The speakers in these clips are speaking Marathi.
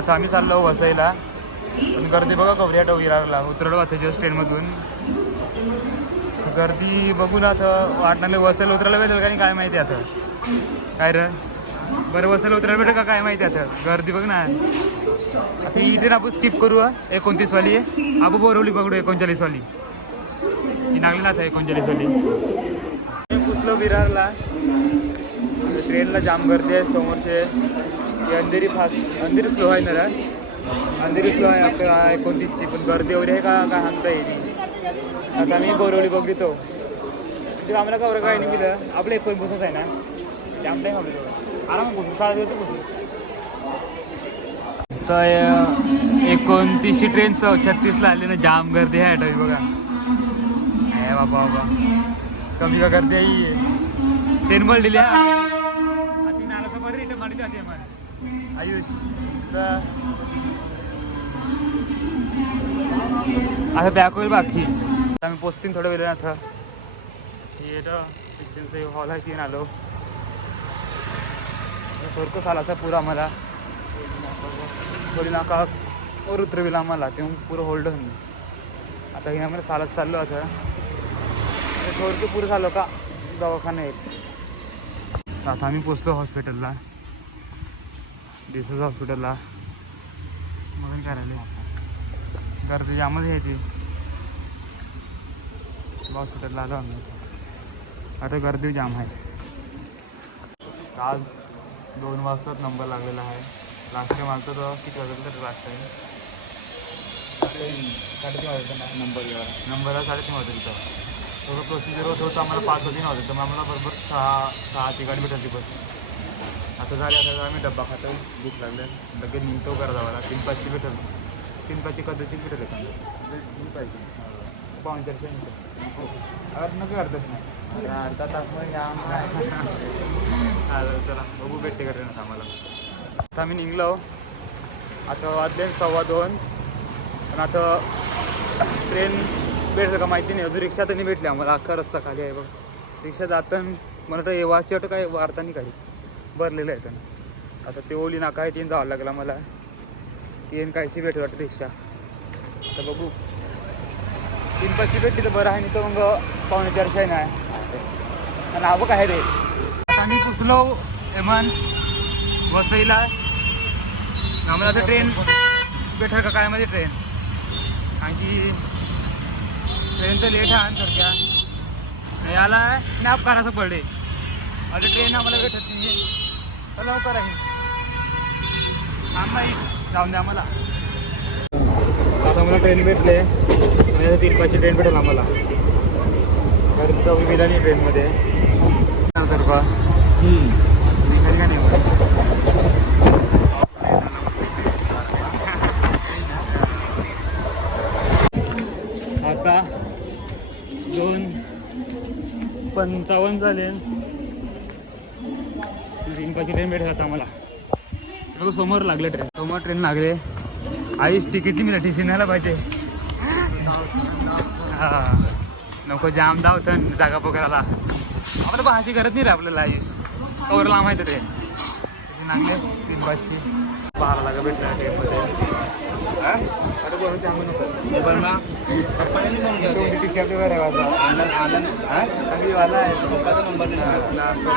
आता आम्ही चाललो वसईला. पण गर्दी बघा कवऱ्या विरारला उतरलो आता जस्ट ट्रेनमधून गर्दी बघून आता वाटणार वसईला उतरायला भेटेल का काय माहिती आता? काय रे? बरं वसईला उतरायला भेटेल का काय माहिती आता? गर्दी बघ ना. आता ही ट्रेन आपण स्किप करू एकोणतीसवाली आहे आपण बोरवली पकडू एकोणचाळीसवाली ही लागली ना आता एकोणचाळीसवाली मी पुसलो विरारला. ट्रेनला जाम गर्दी आहे समोरचे. ही अंधेरी फास्ट अंधेरी स्लो आहे ना अंधेरी स्लो आहे आपल्या एकोणतीसची पण गर्दी एवढी आहे का काय सांगता येईल आता मी गोरवली बघितो तिथे आम्हाला कवर काय नाही तिथं आपलं एक बसच आहे ना? ते आमच्या आपलं आराम बसू साडे दिवस बसू तर एकोणतीसची ट्रेन चौ छत्तीसला आली ना जाम गर्दी आहे आठवी बघा. आहे बाबा बाबा. कमी का गर्दी आहे ट्रेन बोललेली आहे आधी नाला समोर रिटर्न मारली जाते मला आयुष तर आता बॅक होईल बाकी. आता आम्ही पोस्टिंग थोडं वेळ आता हे पिक्चरचं हॉल आहे तीन आलो. थोडकं आला असा पुरा आम्हाला. थोडी नाका वर उतरविला आम्हाला. ते पुरं होल्ड होऊन. आता हे आम्हाला चालत चाललो आता. थोडकं पुरं झालो का? दवाखाना येत आता आम्ही पोचलो हॉस्पिटलला डिसोज हॉस्पिटलला. मग काय राहिले गर्दी जामच यायची हॉस्पिटलला आलो आम्ही. आता गर्दी जाम आहे. आज दोन वाजताच नंबर लागलेला आहे. लास्ट टाइम आलतो तर किती वाजता तर लास्ट टाइम साडेतीन वाजता नंबर नंबरला साडेतीन वाजता थोडं प्रोसिजर होत आम्हाला पाच वाजता होतं. तर मग आम्हाला बरोबर सहा सहाची गाडी भेटली बस. आता झाले आता आम्ही डब्बा खातो भूक लागले. लगेच निघतो करा जावाला तीन पाचची भेटेल. तीन पाचची कदाचित भेटेल पाहिजे पाऊन चारशे अर्ध नको अर्धच नाही अर्धा तास मग चला. बघू भेटते का ट्रेन आम्हाला. आता आम्ही निघलो. आता वाजले सव्वा दोन. पण आता ट्रेन भेटलं का माहिती नाही. अजून रिक्षा तर नाही भेटली आम्हाला. अख्खा रस्ता खाली आहे बघ. रिक्षा जाताना मला वाटतं येवाशी वाटतं काय वार्ता नाही खाली. भरलेलं आहे त्यांना आता ते ओली नाका आहे तीन जावं लागला मला तीन काहीशी भेट वाटतं रिक्षा. आता बघू. तीन पाचशे भेटली तर बरं आहे नाही तर मग पावणे चारशे आहे ना नावं काय रे. आता आम्ही पुसलो एमन वसईला. आम्हाला आता ट्रेन भेटेल का काय मध्ये ट्रेन आणखी ट्रेन तर लेट आहे सध्या. याला स्नॅप काढायचं पडले. आणि ट्रेन आम्हाला भेटत नाही चला लवकर आहे. थांबा जाऊन द्या आम्हाला. आता मला ट्रेन भेटले. म्हणजे तीन पाचची ट्रेन भेटेल आम्हाला. तर जाऊ गेला नाही ट्रेनमध्ये तर बा निघाली का नाही मग? आता दोन पंचावन्न झाले. पाचशे ट्रेन भेटत आता आम्हाला बघा समोर लागले ट्रेन समोर ट्रेन लागले. आईच तिकीट मी टी सी न्यायला पाहिजे? हा. नको जाम धावतं जागा पकडायला. आपल्याला भाषी करत नाही रे आपल्याला आयुष. कवर लांब आहे ते तिथे लागले? तीन पाचशे आपल्या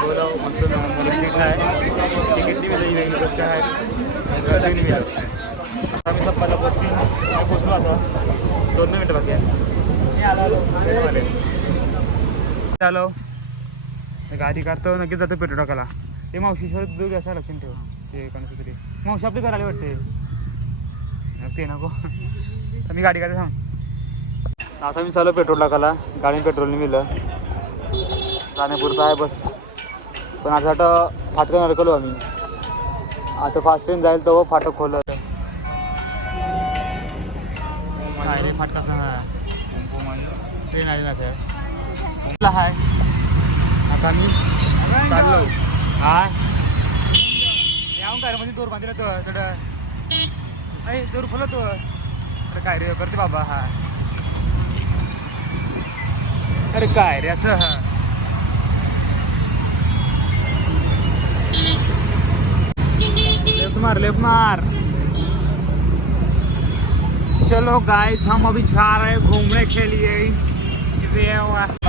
बरं आहे तिकीट नाही वेगळी गोष्ट आम्ही सप्पाला पोचती पोचलो आता. दोन दोन मिनटं बाकी आहे. आलो गाडी काढतो नक्कीच जातो पेट्रोल टाकायला. ते मावशीश्वर दूध असा लक्षण ठेव ते कोणाचं तरी. मावशी आपली करायला वाटते. ते नको. तर मी गाडी काढते सांग आता मी चालू पेट्रोल टाकायला. गाडी पेट्रोलने मिळलं. जाण्यापुरतं आहे बस. पण आता आता फाटकन अडकलो आम्ही. आता फास्ट ट्रेन जाईल तो फाटक खोल रे फाटका ट्रेन आली ना सर हाय? आता आम्ही चाललो. हाय. यावं मध्ये म्हणजे दोर बांधला तो थोडं अरे दोर खोला तो. अरे काय रे करते बाबा हा. अरे काय रे असं हा. लेफ्ट मार लेफ्ट मार. चलो गाइस हम अभी जा रहे घूमने के लिए.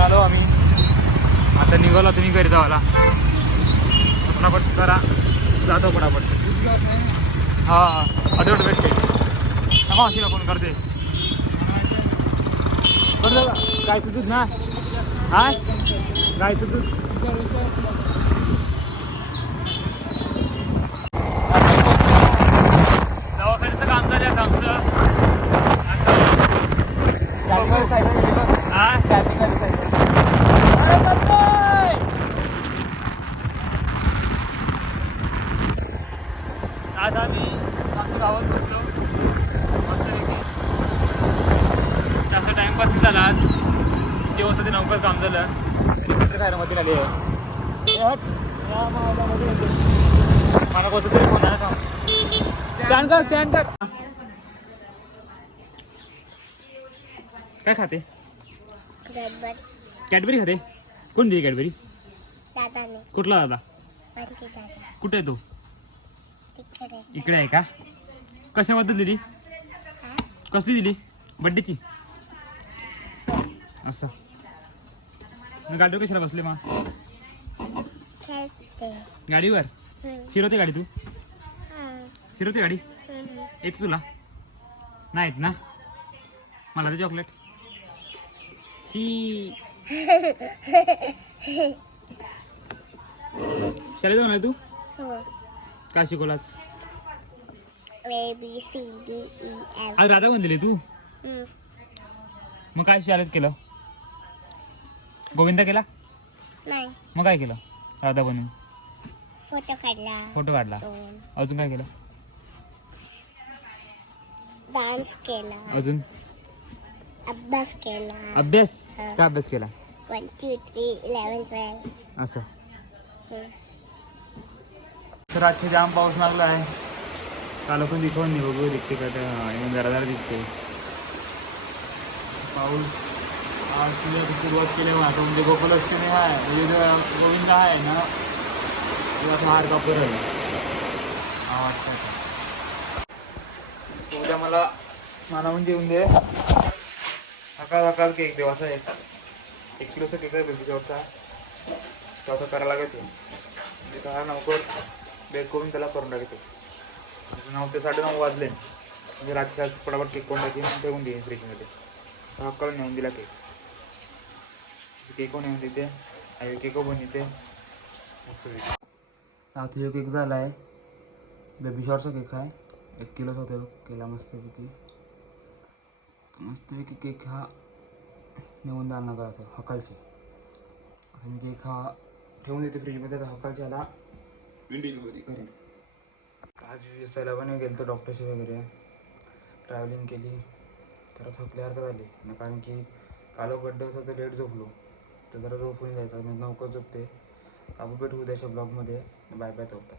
आलो आम्ही. आता निघालो तुम्ही घरी जावाला पटापट करा. जातो पटापट हां अडवट भेटते हा अशीला फोन करते. बरं गायचं दूध ना? हा? गायचं दूध दवाखान्याचं काम झालं आता आमचं आता हा आज आम्ही आमच्या गावात बसलो मस्तपैकी नाही झाला आज. जे होतं ते नौकर काम झालं? मित्र खायला मध्ये आले मला कसं तरी फोन आला स्टँड कर स्टँड कर. काय खाते? कॅडबरी खाते? कोण दिली कॅडबरी? दादाने. कुठला दादा? कुठे आहे तो? इकडे आहे का? कशाबद्दल दिली? हा? कसली दिली? बड्डेची? असं. मग गाडीवर कशाला बसले मग गाडीवर. फिरवते गाडी तू. फिरवते गाडी. येते तुला? नाहीत ना? मला ते चॉकलेट. शी. शाळेत जाऊन तू? हो. काय शिकवलास? एफ आज राधा बनलेली तू? हम्म. मग काय शाळेत केलं? गोविंदा केला? नाही. मग काय केलं? राधा बनून? फोटो काढला. फोटो काढला. दोन अजून काय केलं? डान्स केला. अजून? अभ्यास केला. अभ्यास? हा. काय अभ्यास केला? One two three eleven twelve असं. तर आजचे जाम पाऊस लागला आहे. काल पण दिखवून नाही बघू दिसते का हा, जरा जरा दिसते. पाऊस आज तुला सुरुवात केली आता म्हणजे गोकुलाष्टमी आहे म्हणजे जो गोविंद आहे ना तो आता हार कापूर आहे वाटतं उद्या मला मानावून देऊन दे. सकाळ सकाळ केक देऊ असा एक एक किलोचा केक आहे बेबीचा तो करायला लागते म्हणजे त्याला लवकर बेक करून त्याला करून टाकते नऊ ते साडे नऊ वाजले. म्हणजे रातच्या पटापट केक करून टाकेन ठेवून देईन फ्रीजमध्ये सकाळ नेऊन दिला केक केक नेऊन देते. आणि केक बनवते आता हे केक झाला आहे बेबी शॉरचा केक आहे. एक किलोचा होता केला मस्तपैकी मस्तपैकी केक हा नेऊन नका आता. हकालचे. आणि केक हा ठेवून देते फ्रीजमध्ये. आता हकालचे ह्याला डिलिव्हरी करेल आज दिसायला पण गेलो तर डॉक्टरशी वगैरे. ट्रॅव्हलिंग केली. तर थकल्यासारखं झाली. ना कारण की कालो बड्डे होता तर लेट झोपलो. तर जरा झोपून जायचं मी लवकर झोपते. काबू भेट उद्याच्या ब्लॉगमध्ये बाय बाय होता